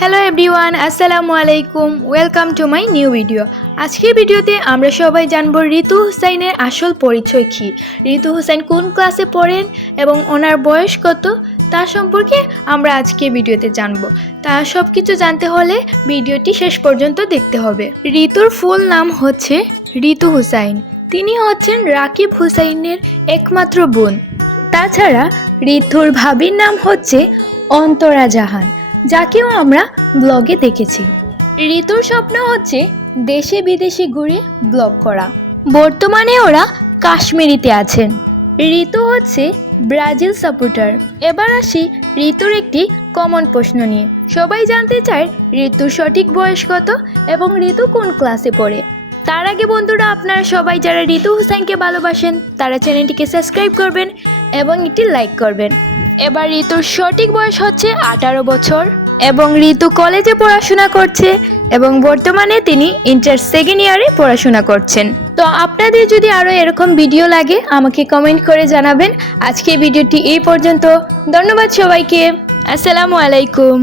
Hello everyone, আসসালামু আলাইকুম। Welcome to my new video. আজকের ভিডিওতে আমরা সবাই জানব ঋতু হুসাইনের আসল পরিচয় কী, ঋতু হুসাইন কোন ক্লাসে পড়েন এবং ওনার বয়স কত তা সম্পর্কে আমরা আজকে ভিডিওতে জানব। তা সব কিছু জানতে হলে ভিডিওটি শেষ পর্যন্ত দেখতে হবে। ঋতুর ফুল নাম হচ্ছে ঋতু হুসাইন। তিনি হচ্ছেন রাকিব হুসাইনের একমাত্র বোন। তাছাড়া ঋতুর ভাবির নাম হচ্ছে অন্তরা জাহান, যাকেও আমরা ব্লগে দেখেছি। ঋতুর স্বপ্ন হচ্ছে দেশে বিদেশে ঘুরে ব্লগ করা। বর্তমানে ওরা কাশ্মীরিতে আছেন। ঋতু হচ্ছে ব্রাজিল সাপোর্টার। এবার আসি ঋতুর একটি কমন প্রশ্ন নিয়ে। সবাই জানতে চায় ঋতুর সঠিক বয়স কত এবং ঋতু কোন ক্লাসে পড়ে। তার আগে বন্ধুরা, আপনারা সবাই যারা ঋতু হুসাইনকে ভালোবাসেন তারা চ্যানেলটিকে সাবস্ক্রাইব করবেন এবং একটি লাইক করবেন। এবার ঋতুর সঠিক বয়স হচ্ছে 18 বছর এবং ঋতু কলেজে পড়াশোনা করছে এবং বর্তমানে তিনি ইন্টার সেকেন্ড ইয়ারে পড়াশোনা করছেন। তো আপনাদের যদি আরও এরকম ভিডিও লাগে আমাকে কমেন্ট করে জানাবেন। আজকে ভিডিওটি এই পর্যন্ত। ধন্যবাদ সবাইকে। আসসালামু আলাইকুম।